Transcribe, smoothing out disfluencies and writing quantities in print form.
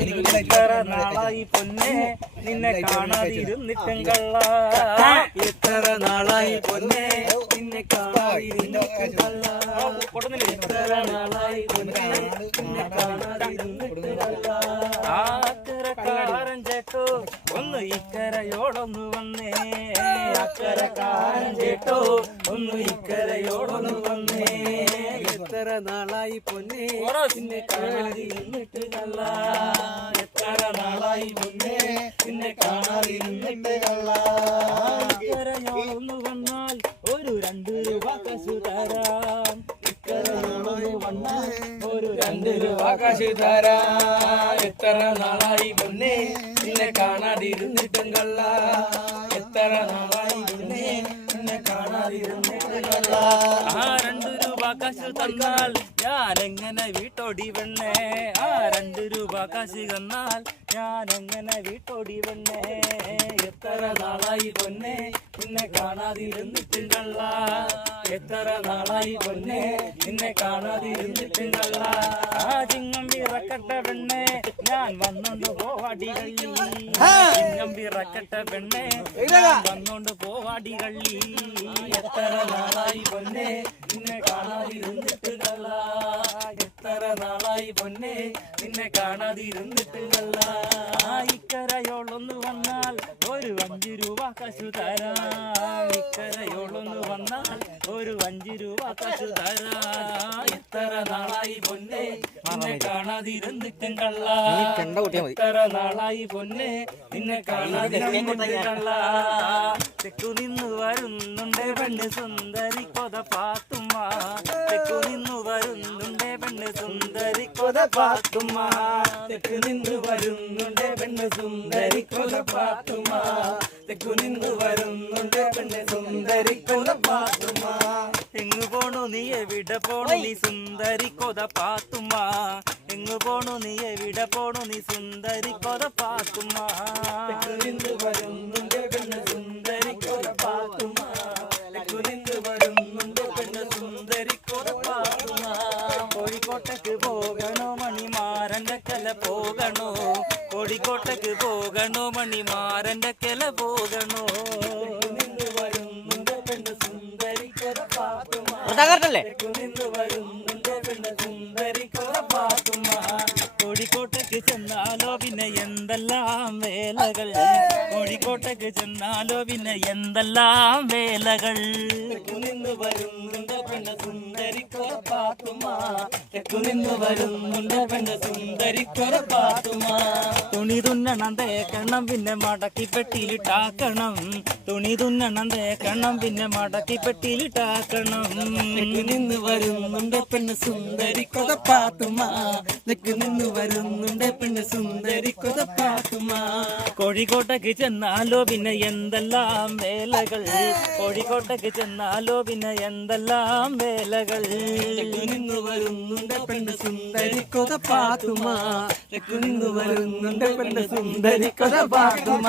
ഇത്ര നാളായി പൊന്നെ നിന്നെ കാണാതിരുന്നിട്ടും കള്ള, ഇത്ര നാളായി പൊന്നെ നിന്നെ കാണാതിരുന്നിട്ടും കള്ള, ഇത്ര നാളായി പൊന്നെ നിന്നെ കാണാതിരുന്നിട്ടും കള്ള. അക്കരക്കാരൻ ചേട്ടോ ഒന്ന് ഇക്കരയോടൊന്നു വന്നേ, അക്കരക്കാരൻ ചേട്ടോ ഒന്ന് ഇക്കരയോടൊന്നു വന്നേ. എത്ര നാളായി പൊന്നെ നിന്നെ കാണാതിരുന്നിട്ട് കള്ള, എത്ര നാളായി പൊന്നെ നിന്നെ കാണാതിരുന്നിട്ട് കള്ള. ഇക്കരയോടൊന്നു വന്നാൽ ഒരു 2 രൂപ കാശു തരാം, ഇക്കരയോടൊന്നു വന്നാൽ ഒരു 2 രൂപ കാശു തരാം. എത്ര നാളായി പൊന്നെ നിന്നെ കാണാതിരുന്നിട്ടും കള്ള, എത്ര നാളായി പൊന്നെ നിന്നെ കാണാതിരുന്നിട്ടും കള്ള. ആ 2 രൂപ കാശ് തന്നാൽ ഞാൻ എങ്ങനെ വീട്ടോടി വെണ്ണേ, ആ 2 രൂപ കാശ് തന്നാൽ ഞാൻ എങ്ങനെ വീട്ടോടി വെണ്ണേ. എത്ര നാളായി പൊന്നെ നിന്നെ കാണാതിരുന്നിട്ടും കള്ള, എത്ര നാളായി പൊന്നെ നിന്നെ കാണാതിരുന്നിട്ടും കള്ള. ആ ചിങ്ങം വിറക്കട്ട പെണ്ണെ ഞാൻ വന്നോണ്ട് പോവാടി കള്ളി, ചിങ്ങം വിറക്കട്ട പെണ്ണെ ഞാൻ വന്നോണ്ട് പോവാടി കള്ളി. എത്ര നാളായി പൊന്നെ നിന്നെ കാണാതിരുന്നിട്ട് കള്ള, എത്ര നാളായി പൊന്നെ നിന്നെ കാണാതിരുന്നിട്ട് കള്ള. ഇക്കരയോളൊന്ന് വന്നാൽ ഒരു 5 രൂപ കാശു തരാം, ഇക്കരയോളൊന്ന് വന്നാൽ ഒരു 5 രൂപ കാശു തരാം. എത്ര നാളായി പൊന്നെ നിന്നെ കാണാതിരുന്നിട്ടും കള്ള, എത്ര നാളായി പൊന്നെ നിന്നെ കാണാതിരുന്നിട്ടും കള്ള. തെക്കു നിന്ന് വരുന്നുണ്ട് പെണ്ണ് സുന്ദരി കൊത പാത്തുമ്മ, തെക്കു നിന്ന് വരുന്നുണ്ട് പെണ്ണ് സുന്ദരി കൊത പാത്തുമ്മ, തെക്കു നിന്ന് വരുന്നുണ്ട് പെണ്ണ് സുന്ദരി കൊത പാത്തുമ്മ, തെക്കു നിന്ന് വരുന്നുണ്ട് പെണ്ണ് സുന്ദരി കൊത പാത്തുമ്മ. എങ്ങു പോണു നീ എവിടെ പോണു നീ സുന്ദരി കൊത പാത്തുമ്മ, എങ്ങു പോണു നീ എവിടെ പോണു നീ സുന്ദരി കൊത പാത്തുമ്മ, തെക്കു നിന്ന് വരുന്നുണ്ട് പെണ്ണ് സുന്ദരി കൊത പാത്തുമ്മ, തെക്കു നിന്ന് വരുന്നുണ്ട് പെണ്ണ് സുന്ദരി കൊത പാത്തുമ്മ. കോഴിക്കോട്ടേക്ക് പോകണോ മണിമാരന്റെ കല പോകണോ, കോഴിക്കോട്ടേക്ക് പോകണോ മണിമാരന്റെ കല പോകണോ. നിന്ന് വരുന്നുണ്ട് പെണ്ണ് സുന്ദരി കൊത പാത്തുമ്മ, തെക്കു നിന്ന് വരുന്നുണ്ട് പെണ്ണ് സുന്ദരി കൊത പാത്തുമ്മ. കോഴിക്കോട്ടേക്ക് ചെന്നാലോ പിന്നെ എന്തെല്ലാം വേലകൾ, കോഴിക്കോട്ടേക്ക് ചെന്നാലോ പിന്നെ എന്തെല്ലാം വേലകൾ. തെക്കു നിന്ന് വരുന്നുണ്ട് പെണ്ണ് സുന്ദരി കൊത പാത്തുമ്മ, തെക്കു നിന്ന് വരുന്നുണ്ട് പെണ്ണ് സുന്ദരി കൊത പാത്തുമ്മ. തുണി തുന്നണം തേക്കണം പിന്നെ മടക്കി പെട്ടിയിലിട്ടാക്കണം, തുണി തുന്നണം തേക്കണം പിന്നെ മടക്കി പെട്ടിയിലിട്ടാക്കണം. തെക്കു നിന്ന് വരുന്നുണ്ട് പെണ്ണ് സുന്ദരി കൊത പാത്തുമ്മ, തെക്കു നിന്ന് വരുന്നുണ്ട് പെണ്ണ് സുന്ദരി കൊത പാത്തുമ്മ. കോഴിക്കോട്ടേക്ക് ചെന്നാലോ പിന്നെ എന്തെല്ലാം വേലകൾ, കോഴിക്കോട്ടേക്ക് ചെന്നാലോ പിന്നെ എന്തെല്ലാം വേലകൾ. തെക്കു നിന്ന് വരുന്നുണ്ട് പെണ്ണ് സുന്ദരി കൊത പാത്തുമ്മ, തെക്കു നിന്ന് വരുന്നുണ്ട് പെണ്ണ് സുന്ദരി കൊത പാത്തുമ്മ.